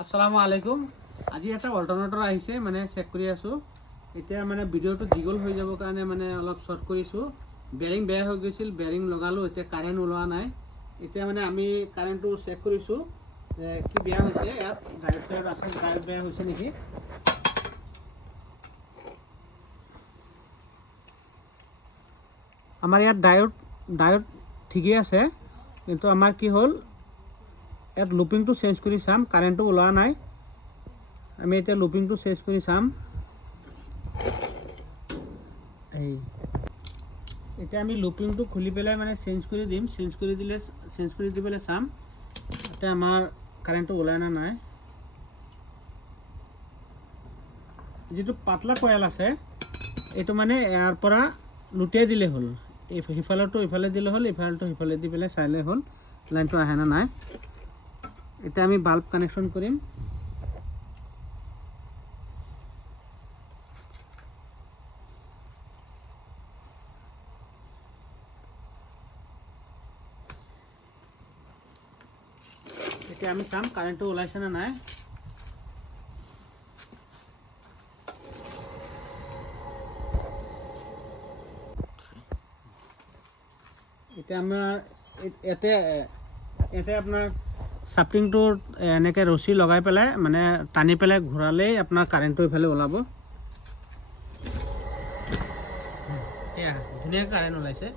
আসসালামু আলাইকুম। আজি এটা অল্টাৰনেটৰ আহিছে মানে চেক কৰি আছো। এতিয়া মানে ভিডিওটো দীঘল হৈ যাব কাৰণে মানে অলপ শৰ্ট কৰিছো। বেৰিং বেয়া হৈ গৈছিল, বেৰিং লগালো, এতিয়া কাৰেন্ট ওলোৱা নাই। এতিয়া মানে আমি কাৰেন্টটো চেক কৰিছো কি বেয়া হৈছে, ইয়াত ডায়োড আছে, ডায়োড বেয়া হৈছে নেকি। আমাৰ ইয়াত ডায়োড ঠিকই আছে, কিন্তু আমাৰ কি হ'ল ইয়াত লুপিংটো চেঞ্জ কৰি চাম, কাৰেন্টটো ওলোৱা নাই। আমি এতিয়া লুপিংটো চেঞ্জ কৰি চাম। এতিয়া আমি লুপিংটো খুলি পেলাই মানে চেঞ্জ কৰি দিম, চেঞ্জ কৰি দি পেলাই চাম এতিয়া আমাৰ কাৰেন্টটো ওলাই না নাই। যেটো পাতলা কয়েল আছে এইটো মানে ইয়াৰ পৰা লুটিয়াই দিলে হ'ল, সিফালটো ইফালে দিলে হ'ল, ইফালটো সিফালে দি পেলাই চাইলে হ'ল লাইনটো আহে না নাই। এতিয়া আমি বাল্ব কানেকশন কৰিম। এতিয়া আমি চাম কাৰেন্টটো ওলাইছে না নাই। এতিয়া আমাৰ এতে আপোনাৰ সাপ্লিংটো এনেকে ৰছী লগাই পেলাই মানে টানি পেলাই ঘূৰালেই আপোনাৰ কাৰেন্টটো ইফালে ওলাব। এয়া ধুনীয়া কাৰেন্ট ওলাইছে।